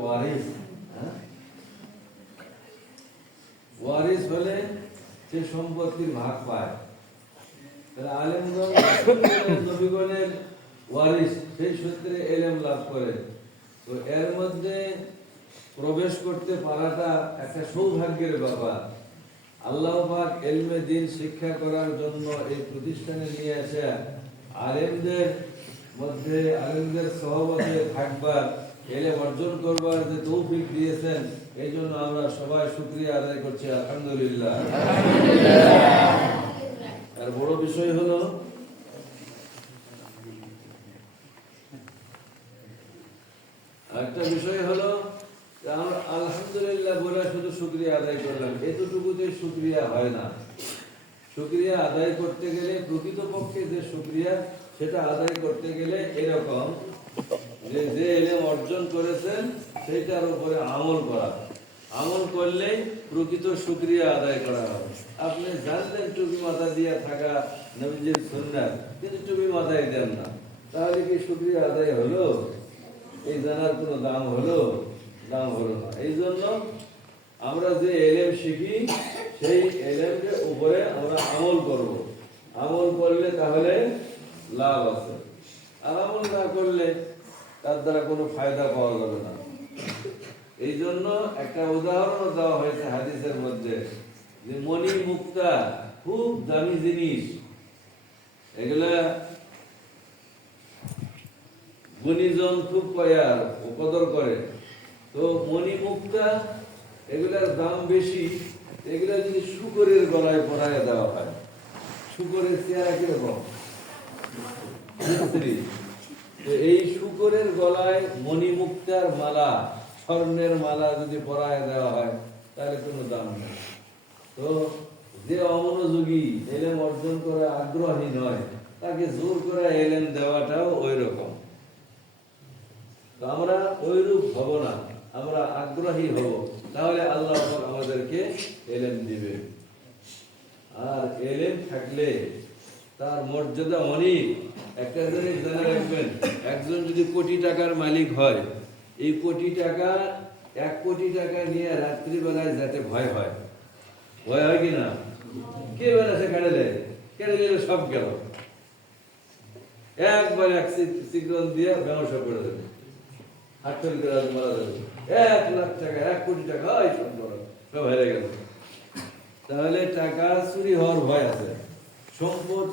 ওয়ারিস। ওয়ারিস হলে সে সম্পত্তির ভাগ পায়। আলেমগণ নবীগণের ওয়ারিস, সেই সূত্রে এলেম লাভ করে। তো এর মধ্যে প্রবেশ করতে পারাটা একটা সৌভাগ্যের ব্যাপার। আল্লাহ পাক ইলমে দ্বীন শিক্ষা করার জন্য এই প্রতিষ্ঠানে নিয়ে আসে আলেমদের মধ্যে, আলেমদের সহবতে থাকবার, ইলম অর্জন করবার যে তৌফিক দিয়েছেন, এই জন্য আমরা সবাই শুকরিয়া আদায় করছি, আলহামদুলিল্লাহ। আর বড় বিষয় হলো একটা বিষয় হলো আমরা আলহামদুলিল্লাহ বলে শুধু শুকরিয়া আদায় করলাম, এতটুকুতে শুকরিয়া হয় না। শুকরিয়া আদায় করতে গেলে, প্রকৃতপক্ষে যে শুকরিয়া সেটা আদায় করতে গেলে এরকম যে যে ইলম অর্জন করেছেন সেইটার উপরে আমল করা। আমল করলেই প্রকৃত শুকরিয়া আদায় করা হবে। আপনি জানলেন টুপি মাথা দিয়ে থাকা নবীজির সুন্নাত, কিন্তু টুপি মাথায় দেন না, তাহলে কি শুকরিয়া আদায় হলো? এই জানার কোনো দাম হলো? দাম হলো না। এই জন্য আমরা যে ইলম শিখি, সেই ইলমের উপরে আমরা আমল করব। আমল করলে তাহলে লাভ আছে, আর আমল না করলে তার দ্বারা কোনো ফায়দা পাওয়া যাবে না। এই জন্য একটা উদাহরণ দেওয়া হয়েছে হাদিসের মধ্যে, যে মণি মুক্তা খুব দামি জিনিস, এগুলা গুণীজন খুব কয়ার ও কদর করে। তো মণি মুক্তা এগুলার দাম বেশি, এগুলা যদি শুকরের গলায় পরায় দেওয়া হয়, শুকরের চেহারা কিরকম? এই শুকরের গলায় মণি মুক্তার মালা, স্বর্ণের মালা যদি পরায় দেওয়া হয়, তাহলে কোনো দাম নেই। তো যে অমনোযোগী, এলেম অর্জন করে আগ্রহী নয়, তাকে জোর করে এলেম দেওয়াটাও ওই রকম। আমরা ওইরূপ হব না, আমরা আগ্রহী হব, তাহলে আল্লাহ আমাদেরকে এলেম দিবে। আর এলেম থাকলে তার মর্যাদা অনেক। একটা জিনিস জানা রাখবেন, একজন যদি কোটি টাকার মালিক হয়, এই কোটি টাকা, 1 কোটি টাকা নিয়ে রাত্রিবেলায় যাতে ভয় হয়। ভয় হয় কিনা? কে বেড়াছে কেড়ে দেয়, কেড়ে দিলে সব গেল, একবার এক সিগ্নল দিয়ে ব্যবসা করে দেবে, হাটফেল করে মারা যাবে। 1 লাখ টাকা, 1 কোটি টাকা, সব হেরে গেল। তাহলে টাকা চুরি হওয়ার ভয় আছে, সম্পদ